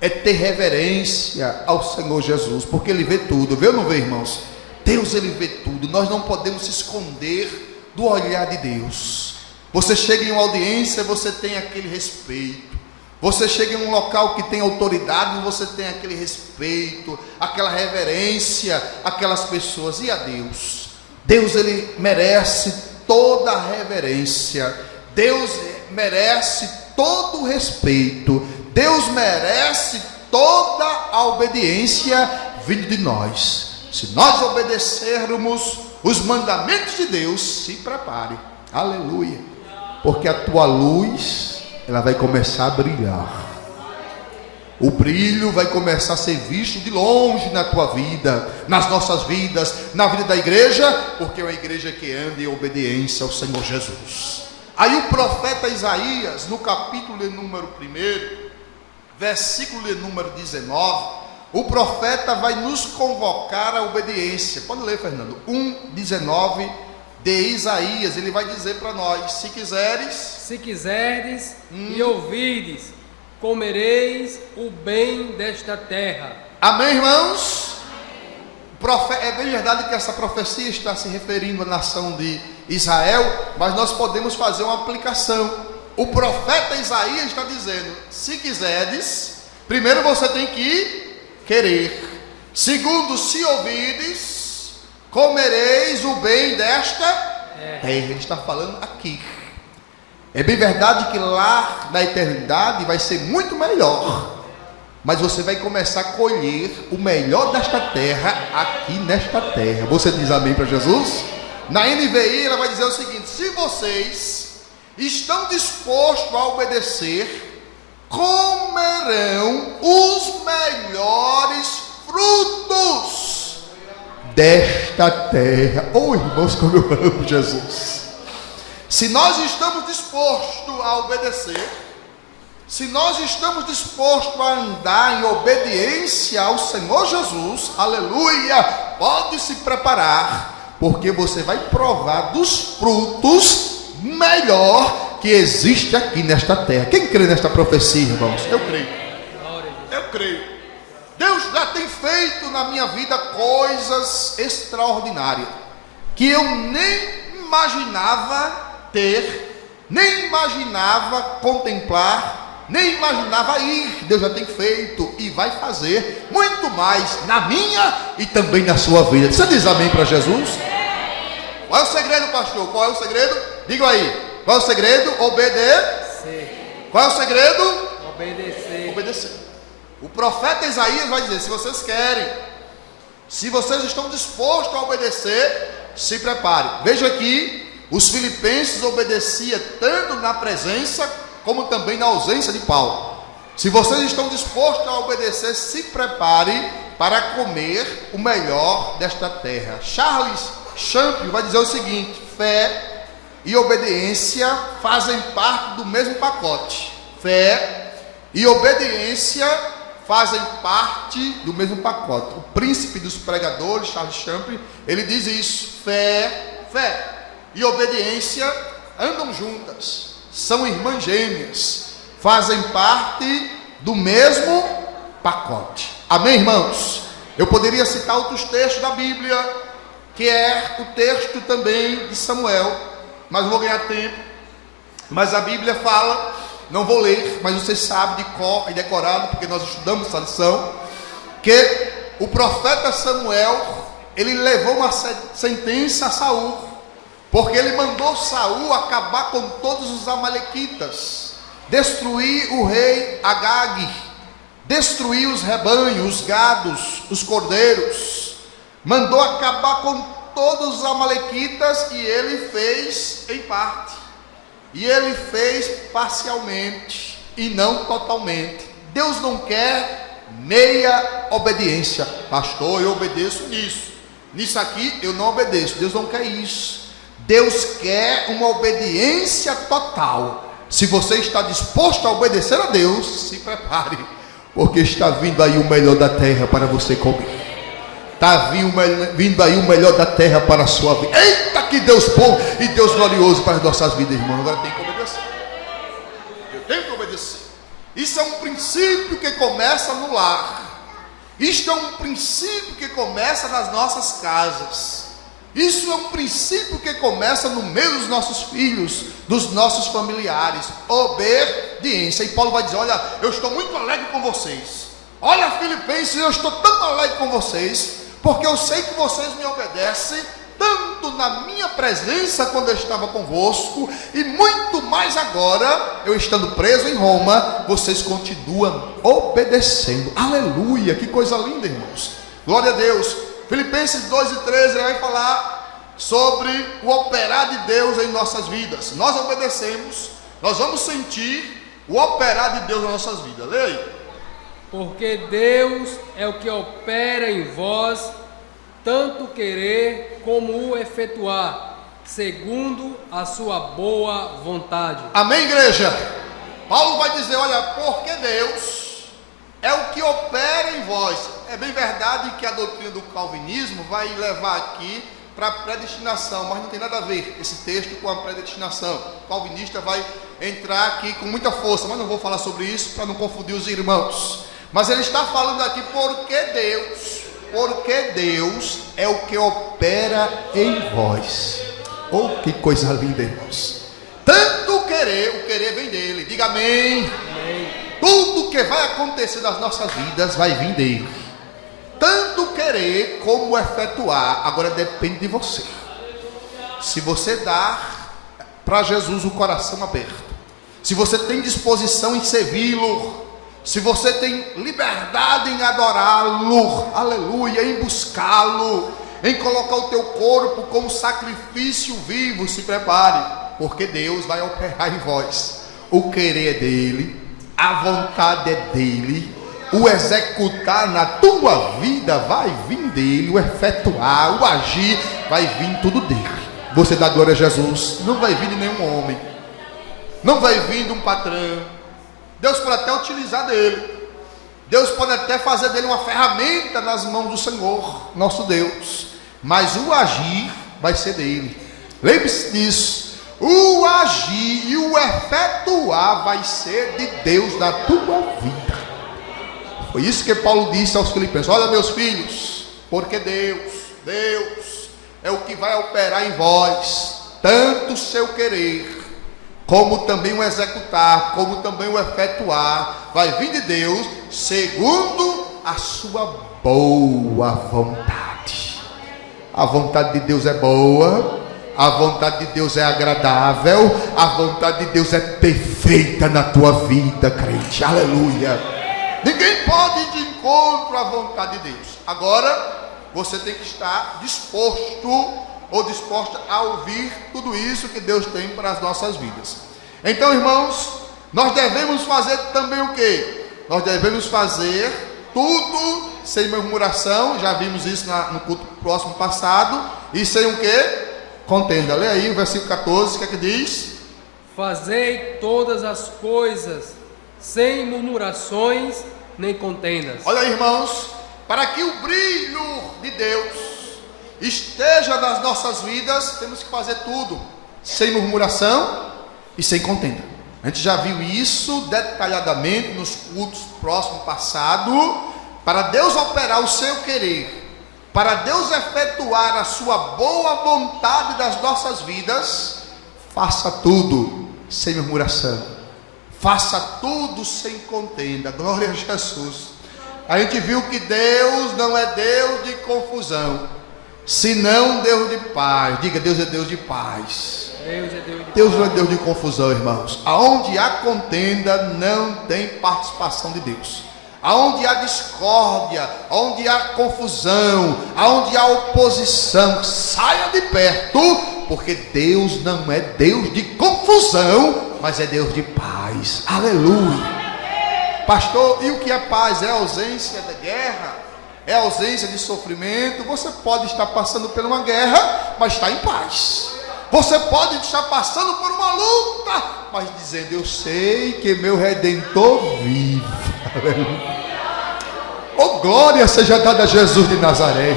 é ter reverência ao Senhor Jesus, porque Ele vê tudo. Vê ou não vê, irmãos? Deus, Ele vê tudo. Nós não podemos se esconder do olhar de Deus. Você chega em uma audiência, você tem aquele respeito. Você chega em um local que tem autoridade, você tem aquele respeito, aquela reverência àquelas pessoas. E a Deus? Deus, Ele merece toda a reverência. Deus merece todo o respeito. Deus merece toda a obediência vindo de nós. Se nós obedecermos os mandamentos de Deus, se prepare. Aleluia. Porque a tua luz, ela vai começar a brilhar. O brilho vai começar a ser visto de longe na tua vida, nas nossas vidas, na vida da igreja, porque é uma igreja que anda em obediência ao Senhor Jesus. Aí o profeta Isaías, no capítulo de número 1, versículo de número 19, o profeta vai nos convocar à obediência. Pode ler, Fernando. 1:19 de Isaías. Ele vai dizer para nós: se quiserdes e ouvirdes, comereis o bem desta terra. Amém, irmãos? É bem verdade que essa profecia está se referindo à nação de Israel, mas nós podemos fazer uma aplicação. O profeta Isaías está dizendo: se quiserdes, primeiro você tem que querer. Segundo, se ouvirdes, comereis o bem desta terra. Ele está falando aqui. É bem verdade que lá na eternidade vai ser muito melhor, mas você vai começar a colher o melhor desta terra aqui nesta terra. Você diz amém para Jesus? Na NVI ela vai dizer o seguinte: se vocês estão dispostos a obedecer, comerão os melhores frutos desta terra. Oh, irmãos, como eu amo Jesus. Se nós estamos dispostos a obedecer, se nós estamos dispostos a andar em obediência ao Senhor Jesus, aleluia, pode se preparar, porque você vai provar dos frutos melhor que existe aqui nesta terra. Quem crê nesta profecia, irmãos? Eu creio. Eu creio. Deus já tem feito na minha vida coisas extraordinárias, que eu nem imaginava ter, nem imaginava contemplar, nem imaginava ir. Deus já tem feito e vai fazer muito mais na minha e também na sua vida. Você diz amém para Jesus? Qual é o segredo, pastor? Qual é o segredo? Diga aí. Qual é o segredo? Obedecer. Qual é o segredo? Obedecer. O profeta Isaías vai dizer: se vocês querem, se vocês estão dispostos a obedecer, se prepare. Veja aqui, os filipenses obedeciam tanto na presença como também na ausência de Paulo. Se vocês estão dispostos a obedecer, se prepare para comer o melhor desta terra. Charles Chaplin vai dizer o seguinte: fé e obediência fazem parte do mesmo pacote. Fé e obediência fazem parte do mesmo pacote. O príncipe dos pregadores, Charles Chaplin, ele diz isso: fé e obediência andam juntas, são irmãs gêmeas, fazem parte do mesmo pacote. Amém, irmãos? Eu poderia citar outros textos da Bíblia, que é o texto também de Samuel, mas não vou ganhar tempo. Mas a Bíblia fala, não vou ler, mas vocês sabem de cor e decorado, porque nós estudamos essa lição, que o profeta Samuel, ele levou uma sentença a Saul, porque ele mandou Saul acabar com todos os amalequitas, destruir o rei Agag, destruir os rebanhos, os gados, os cordeiros, mandou acabar com todos os amalequitas, e ele fez em parte, e ele fez parcialmente e não totalmente. Deus não quer meia obediência. Pastor, eu obedeço nisso aqui eu não obedeço. Deus não quer isso. Deus quer uma obediência total. Se você está disposto a obedecer a Deus, se prepare, porque está vindo aí o melhor da terra para você comer. Está vindo aí o melhor da terra para a sua vida. Eita, que Deus bom e Deus glorioso para as nossas vidas, irmão. Agora tem que obedecer. Eu tenho que obedecer. Isso é um princípio que começa no lar. Isto é um princípio que começa nas nossas casas. Isso é um princípio que começa no meio dos nossos filhos, dos nossos familiares. Obediência. E Paulo vai dizer: olha, eu estou muito alegre com vocês. Olha, Filipenses, eu estou tão alegre com vocês, porque eu sei que vocês me obedecem, tanto na minha presença quando eu estava convosco, e muito mais agora, eu estando preso em Roma, vocês continuam obedecendo. Aleluia, que coisa linda, irmãos. Glória a Deus. Filipenses 2:13, ele vai falar sobre o operar de Deus em nossas vidas. Nós obedecemos, nós vamos sentir o operar de Deus nas nossas vidas. Leia aí. Porque Deus é o que opera em vós, tanto querer como o efetuar, segundo a sua boa vontade. Amém, igreja? Paulo vai dizer: olha, porque Deus é o que opera em vós. É bem verdade que a doutrina do calvinismo vai levar aqui para a predestinação, mas não tem nada a ver esse texto com a predestinação. O calvinista vai entrar aqui com muita força, mas não vou falar sobre isso para não confundir os irmãos. Mas ele está falando aqui porque Deus é o que opera em vós. Oh, que coisa linda, irmãos. Tanto querer, o querer vem dele. Diga amém. Amém. Tudo que vai acontecer nas nossas vidas vai vir dele. Tanto querer como efetuar. Agora depende de você. Se você dar para Jesus o coração aberto, se você tem disposição em servi-lo, se você tem liberdade em adorá-lo, aleluia, em buscá-lo, em colocar o teu corpo como sacrifício vivo, se prepare, porque Deus vai operar em vós. O querer é dele, a vontade é dele, o executar na tua vida vai vir dele, o efetuar, o agir, vai vir tudo dele. Você dá glória a Jesus, não vai vir de nenhum homem, não vai vir de um patrão. Deus pode até utilizar dele, Deus pode até fazer dele uma ferramenta nas mãos do Senhor, nosso Deus, mas o agir vai ser dele. Lembre-se disso, o agir e o efetuar vai ser de Deus na tua vida. Foi isso que Paulo disse aos Filipenses: olha, meus filhos, porque Deus é o que vai operar em vós, tanto o seu querer, como também o executar, como também o efetuar, vai vir de Deus, segundo a sua boa vontade. A vontade de Deus é boa, a vontade de Deus é agradável, a vontade de Deus é perfeita na tua vida, crente, aleluia. Ninguém pode ir de encontro à vontade de Deus. Agora, você tem que estar disposto ou disposta a ouvir tudo isso que Deus tem para as nossas vidas. Então, irmãos, nós devemos fazer também o quê? Nós devemos fazer tudo sem murmuração. Já vimos isso no culto próximo passado. E sem o quê? Contenda. Lê aí o versículo 14, o que é que diz? Fazei todas as coisas sem murmurações nem contendas. Olha aí, irmãos, para que o brilho de Deus esteja nas nossas vidas, temos que fazer tudo sem murmuração e sem contenda. A gente já viu isso detalhadamente nos cultos próximo passado. Para Deus operar o seu querer, para Deus efetuar a sua boa vontade das nossas vidas, faça tudo sem murmuração, faça tudo sem contenda. Glória a Jesus. A gente viu que Deus não é Deus de confusão, senão Deus de paz. Diga, Deus é Deus de paz. Deus não é Deus de confusão, irmãos. Aonde há contenda, não tem participação de Deus. Aonde há discórdia, aonde há confusão, aonde há oposição, saia de perto, porque Deus não é Deus de confusão, mas é Deus de paz. Aleluia. Pastor, e o que é paz? É ausência da guerra, é ausência de sofrimento. Você pode estar passando por uma guerra, mas está em paz. Você pode estar passando por uma luta, mas dizendo: eu sei que meu Redentor vive. Oh, glória seja dada a Jesus de Nazaré.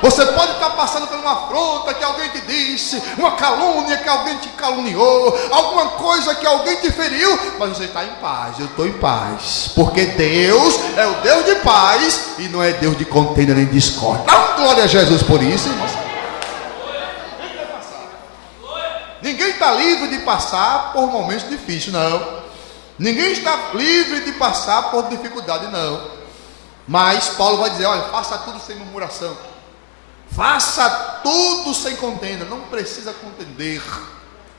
Você pode estar passando por uma afronta que alguém te disse, uma calúnia que alguém te caluniou, alguma coisa que alguém te feriu, mas você está em paz. Eu estou em paz, porque Deus é o Deus de paz e não é Deus de contenda nem de discórdia. Dá glória a Jesus por isso, irmãos. Ninguém está livre de passar por momentos difíceis, não. Ninguém está livre de passar por dificuldade, não. Mas Paulo vai dizer: olha, faça tudo sem murmuração, faça tudo sem contenda. Não precisa contender,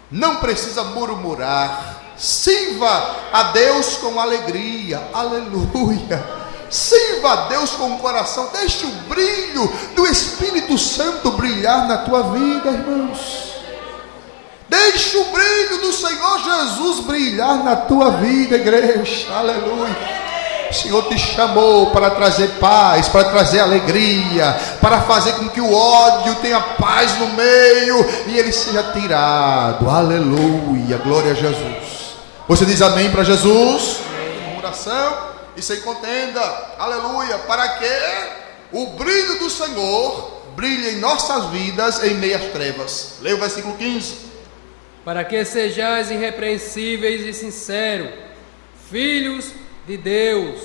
não precisa murmurar. Sirva a Deus com alegria, aleluia. Sirva a Deus com o coração. Deixe o brilho do Espírito Santo brilhar na tua vida, irmãos. Deixe o brilho do Senhor Jesus brilhar na tua vida, igreja, aleluia. O Senhor te chamou para trazer paz, para trazer alegria, para fazer com que o ódio tenha paz no meio e ele seja tirado, aleluia, glória a Jesus. Você diz amém para Jesus? Sem murmuração e sem contenda, aleluia, para que o brilho do Senhor brilhe em nossas vidas em meio às trevas. Leia o versículo 15. Para que sejais irrepreensíveis e sinceros, filhos de Deus,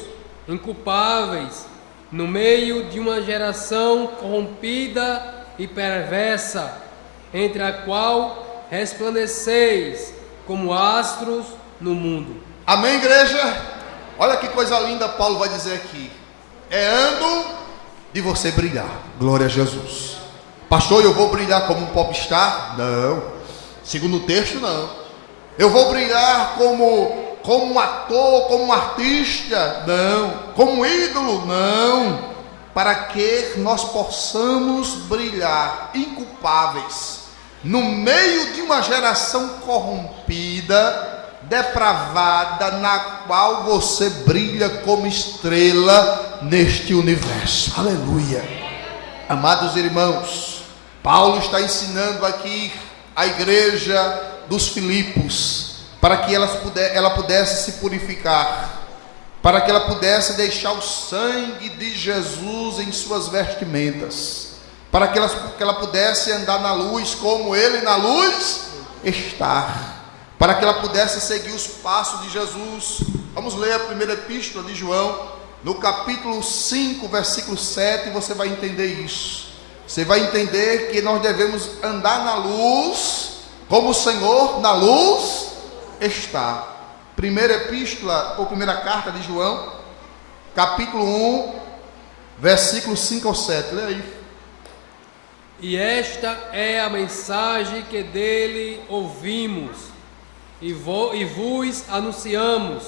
inculpáveis, no meio de uma geração corrompida e perversa, entre a qual resplandeceis como astros no mundo. Amém, igreja? Olha que coisa linda Paulo vai dizer aqui. É ano de você brilhar. Glória a Jesus. Pastor, eu vou brilhar como um popstar? Não. Segundo o texto, não. Eu vou brilhar como um ator, como um artista? Não. Como um ídolo? Não. Para que nós possamos brilhar inculpáveis no meio de uma geração corrompida, depravada, na qual você brilha como estrela neste universo. Aleluia. Amados irmãos, Paulo está ensinando aqui a igreja dos Filipos, para que ela pudesse se purificar, para que ela pudesse deixar o sangue de Jesus em suas vestimentas, para que ela pudesse andar na luz como ele na luz está, para que ela pudesse seguir os passos de Jesus. Vamos ler a primeira epístola de João, no capítulo 5, versículo 7, você vai entender isso. Você vai entender que nós devemos andar na luz, como o Senhor na luz está. Primeira epístola, ou primeira carta de João, capítulo 1, versículos 5 ao 7. Lê aí. E esta é a mensagem que dele ouvimos, e vos anunciamos,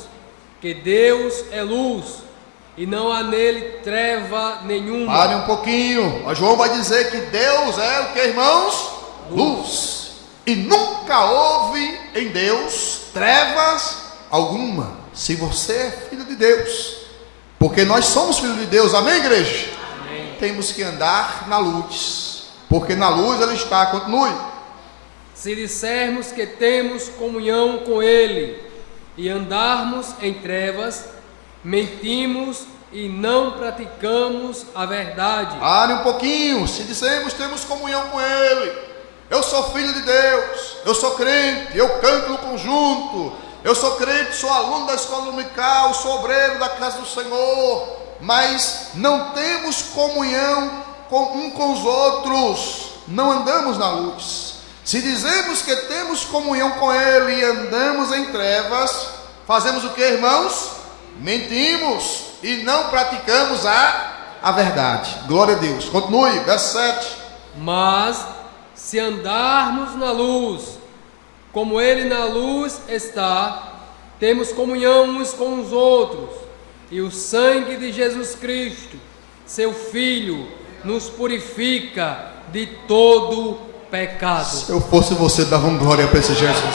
que Deus é luz, e não há nele treva nenhuma. Pare um pouquinho. O João vai dizer que Deus é o que, irmãos? Luz. E nunca houve em Deus trevas alguma, se você é filho de Deus, porque nós somos filhos de Deus. Amém, igreja? Amém. Temos que andar na luz, porque na luz ele está. Continue. Se dissermos que temos comunhão com ele e andarmos em trevas, mentimos e não praticamos a verdade. Pare um pouquinho. Se dizemos temos comunhão com Ele, eu sou filho de Deus, eu sou crente, eu canto no conjunto, eu sou crente, sou aluno da escola dominical, sou obreiro da casa do Senhor, mas não temos comunhão um com os outros, não andamos na luz. Se dizemos que temos comunhão com Ele e andamos em trevas, fazemos o que, irmãos? Mentimos e não praticamos a verdade. Glória a Deus. Continue, verso 7. Mas se andarmos na luz, como Ele na luz está, temos comunhão uns com os outros, e o sangue de Jesus Cristo, seu Filho, nos purifica de todo pecado. Se eu fosse você, dava um glória para esse Jesus.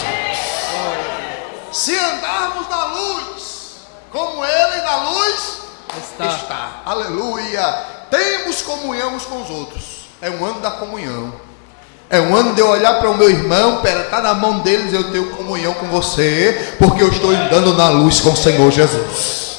Se andarmos na luz, como Ele na luz está. Aleluia. Temos comunhão uns com os outros. É um ano da comunhão. É um ano de eu olhar para o meu irmão, está na mão deles, eu tenho comunhão com você, porque eu estou andando na luz com o Senhor Jesus.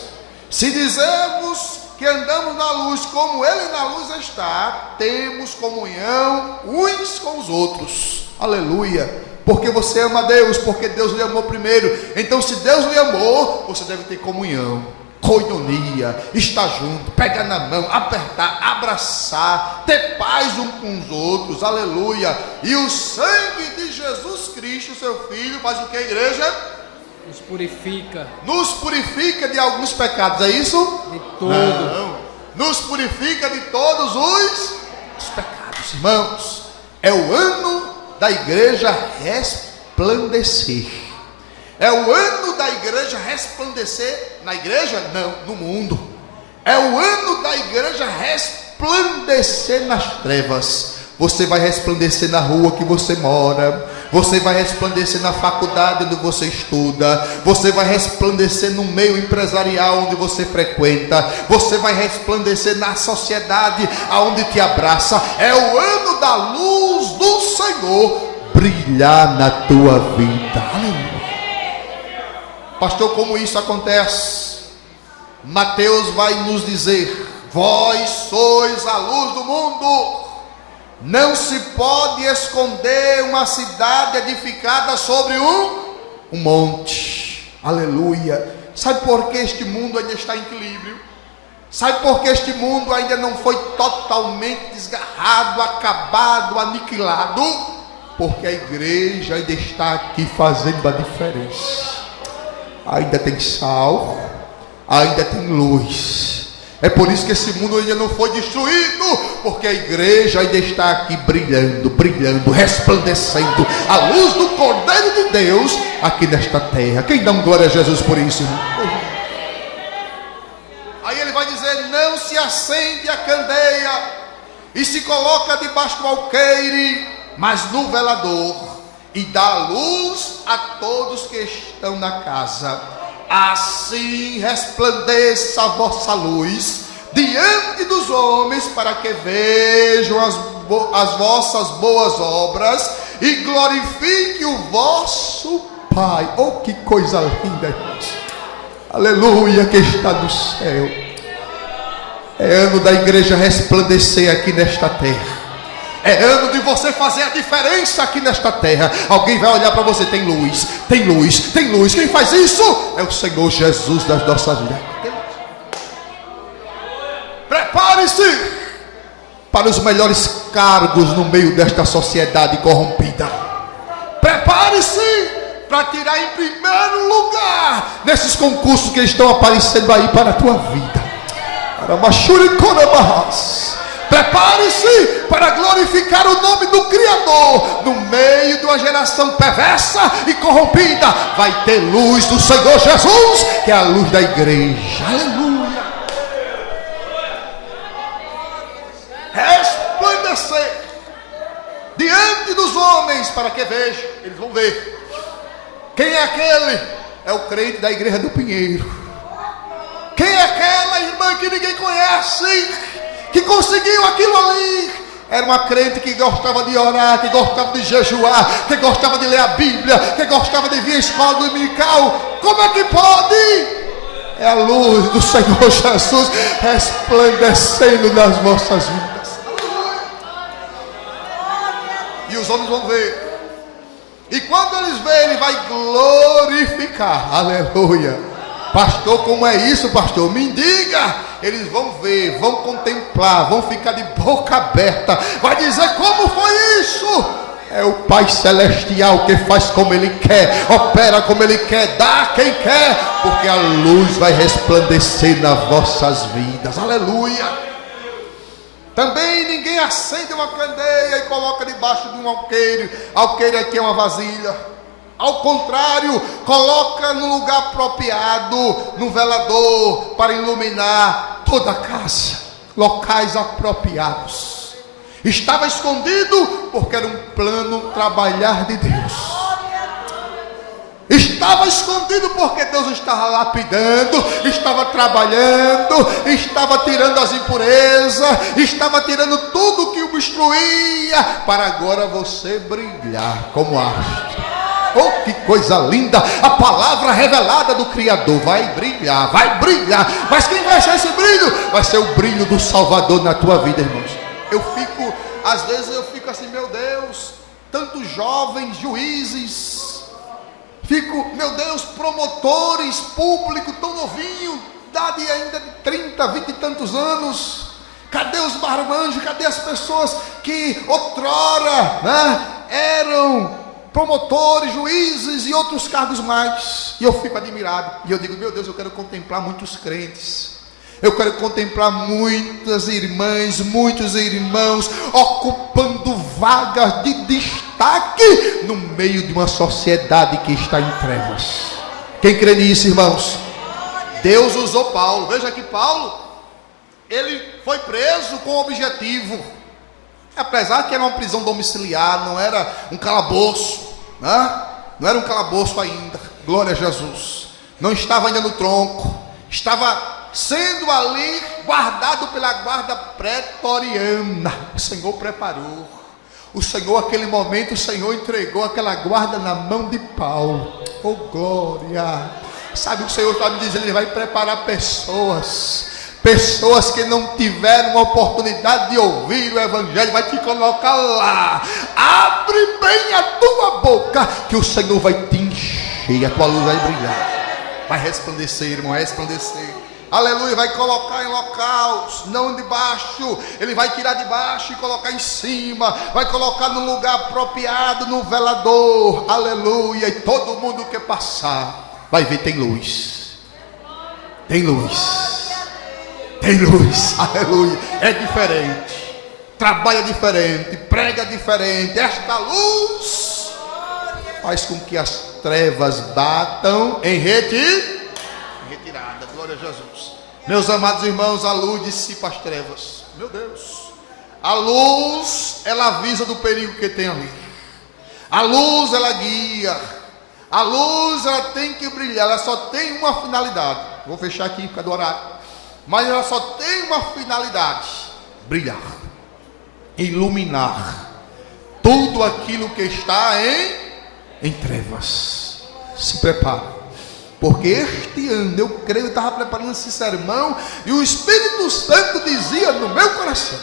Se dizemos que andamos na luz como Ele na luz está, temos comunhão uns com os outros. Aleluia. Porque você ama Deus, porque Deus lhe amou primeiro. Então, se Deus lhe amou, você deve ter comunhão, coinonia, estar junto, pegar na mão, apertar, abraçar, ter paz uns com os outros. Aleluia. E o sangue de Jesus Cristo, seu Filho, faz o que, igreja? Nos purifica. Nos purifica de alguns pecados, é isso? De todo. Não. Nos purifica de todos os pecados. Irmãos, é o ano da igreja resplandecer. É o ano da igreja resplandecer. Na igreja? Não, no mundo. É o ano da igreja resplandecer nas trevas. Você vai resplandecer na rua que você mora. Você vai resplandecer na faculdade onde você estuda. Você vai resplandecer no meio empresarial onde você frequenta. Você vai resplandecer na sociedade aonde te abraça. É o ano da luz do Senhor brilhar na tua vida. Aleluia. Pastor, como isso acontece? Mateus vai nos dizer: vós sois a luz do mundo. Não se pode esconder uma cidade edificada sobre um monte. Aleluia. Sabe por que este mundo ainda está em equilíbrio? Sabe por que este mundo ainda não foi totalmente desgarrado, acabado, aniquilado? Porque a igreja ainda está aqui fazendo a diferença. Ainda tem sal, ainda tem luz. É por isso que esse mundo ainda não foi destruído, porque a igreja ainda está aqui brilhando, brilhando, resplandecendo a luz do Cordeiro de Deus aqui nesta terra. Quem dá um glória a Jesus por isso? Aí ele vai dizer: não se acende a candeia e se coloca debaixo do alqueire, mas no velador, e dá luz a todos que estão na casa. Assim resplandeça a vossa luz diante dos homens, para que vejam as vossas boas obras e glorifique o vosso Pai. Oh, que coisa linda, irmãos. Aleluia, que está no céu. É ano da igreja resplandecer aqui nesta terra. É ano de você fazer a diferença aqui nesta terra. Alguém vai olhar para você: tem luz, tem luz, tem luz. Quem faz isso? É o Senhor Jesus das nossas vidas. Prepare-se para os melhores cargos no meio desta sociedade corrompida. Prepare-se para tirar em primeiro lugar nesses concursos que estão aparecendo aí para a tua vida. Prepare-se para glorificar o nome do Criador. No meio de uma geração perversa e corrompida, vai ter luz do Senhor Jesus, que é a luz da igreja. Aleluia. Resplandecer diante dos homens, para que vejam. Eles vão ver. Quem é aquele? É o crente da igreja do Pinheiro. Quem é aquela irmã que ninguém conhece, que conseguiu aquilo ali? Era uma crente que gostava de orar, que gostava de jejuar, que gostava de ler a Bíblia, que gostava de vir à escola dominical. Como é que pode? É a luz do Senhor Jesus resplandecendo nas vossas vidas. E os homens vão ver. E quando eles verem, ele vai glorificar. Aleluia. Pastor, como é isso, pastor? Me diga. Eles vão ver, vão contemplar, vão ficar de boca aberta. Vai dizer: como foi isso? É o Pai Celestial que faz como Ele quer, opera como Ele quer, dá a quem quer, porque a luz vai resplandecer nas vossas vidas. Aleluia. Também ninguém acende uma candeia e coloca debaixo de um alqueire. Alqueire aqui é uma vasilha. Ao contrário, coloca no lugar apropriado, no velador, para iluminar toda a casa. Locais apropriados. Estava escondido porque era um plano trabalhar de Deus. Estava escondido porque Deus estava lapidando, estava trabalhando, estava tirando as impurezas, estava tirando tudo que o obstruía, para agora você brilhar como astro. Oh, que coisa linda! A palavra revelada do Criador vai brilhar, vai brilhar. Mas quem vai ser esse brilho? Vai ser o brilho do Salvador na tua vida, irmãos. Às vezes eu fico assim: meu Deus, tantos jovens juízes. Fico, meu Deus, promotores públicos tão novinhos, idade ainda de 30, 20 e tantos anos. Cadê os marmanjos? Cadê as pessoas que outrora, né, eram promotores, juízes e outros cargos mais? E eu fico admirado. E eu digo: meu Deus, eu quero contemplar muitos crentes. Eu quero contemplar muitas irmãs, muitos irmãos ocupando vagas de destaque no meio de uma sociedade que está em trevas. Quem crê nisso, irmãos? Deus usou Paulo. Veja que Paulo, ele foi preso com objetivo. Apesar que era uma prisão domiciliar, não era um calabouço, né? Não era um calabouço ainda. Glória a Jesus. Não estava ainda no tronco. Estava sendo ali guardado pela guarda pretoriana. O Senhor preparou. O Senhor, aquele momento, o Senhor entregou aquela guarda na mão de Paulo. Oh, glória! Sabe, o Senhor está me dizendo: Ele vai preparar pessoas que não tiveram uma oportunidade de ouvir o Evangelho, vai te colocar lá. Abre bem a tua boca, que o Senhor vai te encher, a tua luz vai brilhar, vai resplandecer, irmão, vai resplandecer. Aleluia. Vai colocar em locais, não debaixo. Ele vai tirar de baixo e colocar em cima. Vai colocar no lugar apropriado, no velador. Aleluia. E todo mundo que passar vai ver: tem luz. Tem luz. Tem luz. Aleluia. É diferente. Trabalha diferente. Prega diferente. Esta luz faz com que as trevas batam em retirada. Glória a Jesus. Meus amados irmãos, a luz dissipa as trevas. Meu Deus. A luz, ela avisa do perigo que tem ali. A luz, ela guia. A luz, ela tem que brilhar. Ela só tem uma finalidade. Vou fechar aqui por causa do horário. Mas ela só tem uma finalidade: brilhar, iluminar tudo aquilo que está em trevas. Se prepare. Porque este ano, eu creio, eu estava preparando esse sermão e o Espírito Santo dizia no meu coração: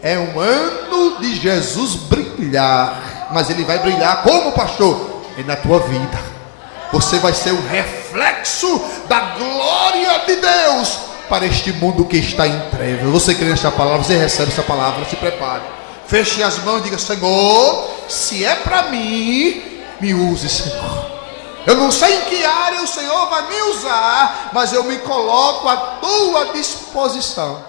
é um ano de Jesus brilhar. Mas ele vai brilhar como, pastor? É na tua vida. Você vai ser o reflexo da glória de Deus para este mundo que está em trevas. Você crê nessa palavra? Você recebe essa palavra? Se prepare. Feche as mãos e diga: Senhor, se é para mim, me use, Senhor. Eu não sei em que área o Senhor vai me usar, mas eu me coloco à tua disposição.